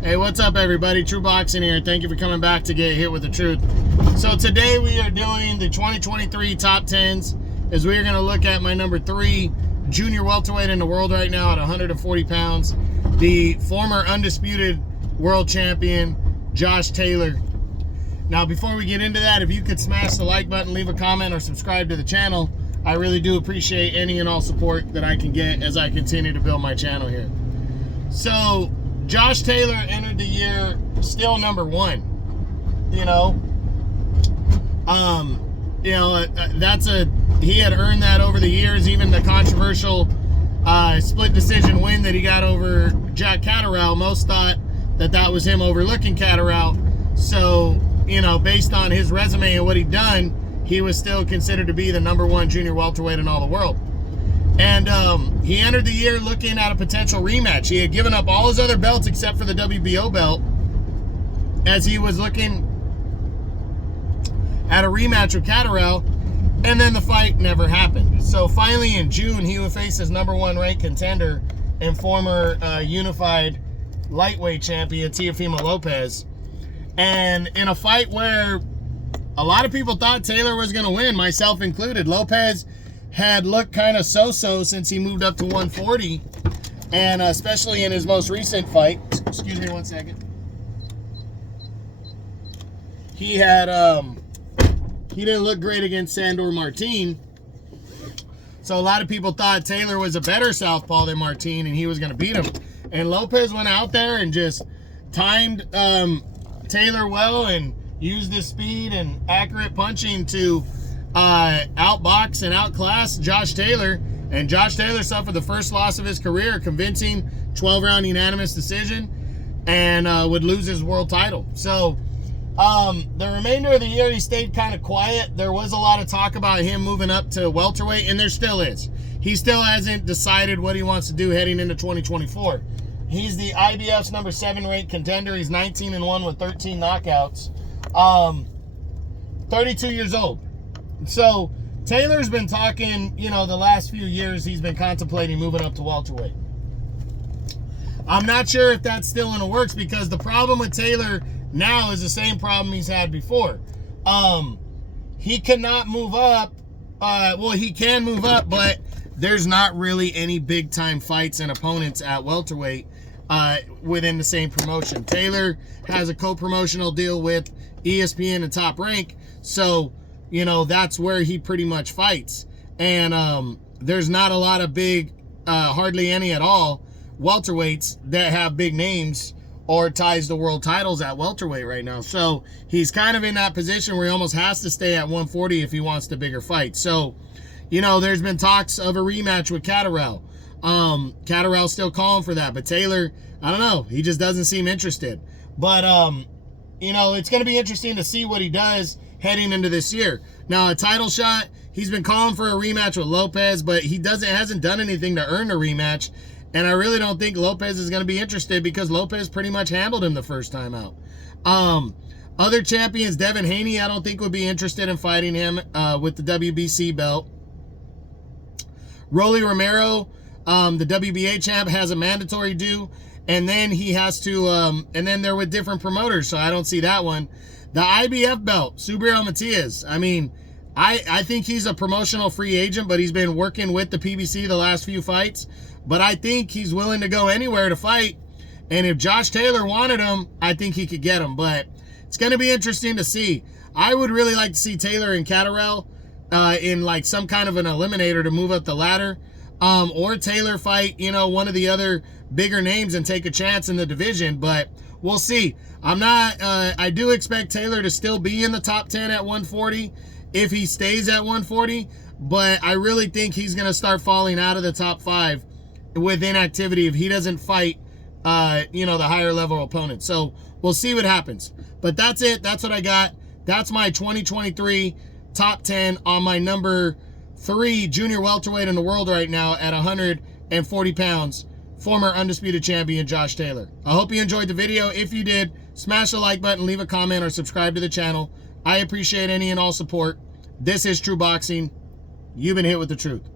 Hey, what's up everybody? True Boxing here. Thank you for coming back to get hit with the truth. So today we are doing the 2023 top 10s as we are going to look at my number 3 junior welterweight in the world right now at 140 pounds. The former undisputed world champion, Josh Taylor. Now before we get into that, if you could smash the like button, leave a comment, or subscribe to the channel, I really do appreciate any and all support that I can get as I continue to build my channel here. So Josh Taylor entered the year still number 1. He had earned that over the years. Even the controversial split decision win that he got over Jack Catterall, most thought that was him overlooking Catterall. So, based on his resume and what he'd done, he was still considered to be the number 1 junior welterweight in all the world. And he entered the year looking at a potential rematch. He had given up all his other belts except for the WBO belt, as he was looking at a rematch with Catterall, and then the fight never happened. So finally in June, he would face his number 1 ranked contender and former unified lightweight champion, Teofimo Lopez. And in a fight where a lot of people thought Taylor was going to win, myself included. Lopez had looked kind of so-so since he moved up to 140, and especially in his most recent fight. Excuse me one second. He had he didn't look great against Sandor Martin, so a lot of people thought Taylor was a better southpaw than Martin and he was going to beat him. And Lopez went out there and just timed Taylor well and used his speed and accurate punching to outbox and outclass Josh Taylor. And Josh Taylor suffered the first loss of his career, a convincing 12-round unanimous decision, and would lose his world title. So the remainder of the year he stayed kind of quiet. There was a lot of talk about him moving up to welterweight, and there still is. He still hasn't decided what he wants to do heading into 2024. He's the IBF's number 7 ranked contender. He's 19-1 with 13 knockouts. 32 years old. So Taylor's been talking, the last few years he's been contemplating moving up to welterweight. I'm not sure if that's still in the works, because the problem with Taylor now is the same problem he's had before. He cannot move up. Well, he can move up, but there's not really any big time fights and opponents at welterweight within the same promotion. Taylor has a co-promotional deal with ESPN and Top Rank, so that's where he pretty much fights. And there's not a lot of big, hardly any at all, welterweights that have big names or ties to world titles at welterweight right now. So he's kind of in that position where he almost has to stay at 140 if he wants the bigger fight. So, there's been talks of a rematch with Catterall. Catterall's still calling for that, but Taylor, I don't know, he just doesn't seem interested. But, it's going to be interesting to see what he does heading into this year. Now, a title shot, he's been calling for a rematch with Lopez, but he hasn't done anything to earn a rematch. And I really don't think Lopez is going to be interested, because Lopez pretty much handled him the first time out. Other champions, Devin Haney, I don't think would be interested in fighting him with the WBC belt. Rolly Romero, the WBA champ, has a mandatory due, and then he has to, and then they're with different promoters, so I don't see that one. The IBF belt, Subriel Matias. I mean, I think he's a promotional free agent, but he's been working with the PBC the last few fights. But I think he's willing to go anywhere to fight. And if Josh Taylor wanted him, I think he could get him. But it's going to be interesting to see. I would really like to see Taylor and Catterall in like some kind of an eliminator to move up the ladder. Or Taylor fight, one of the other bigger names and take a chance in the division. But we'll see. I do expect Taylor to still be in the top 10 at 140 if he stays at 140. But I really think he's going to start falling out of the top 5 with inactivity if he doesn't fight, the higher level opponents. So we'll see what happens. But that's it. That's what I got. That's my 2023 top 10 on my number 3 junior welterweight in the world right now at 140 pounds, former undisputed champion Josh Taylor. I hope you enjoyed the video. If you did, smash the like button, leave a comment, or subscribe to the channel. I appreciate any and all support. This is True Boxing. You've been hit with the truth.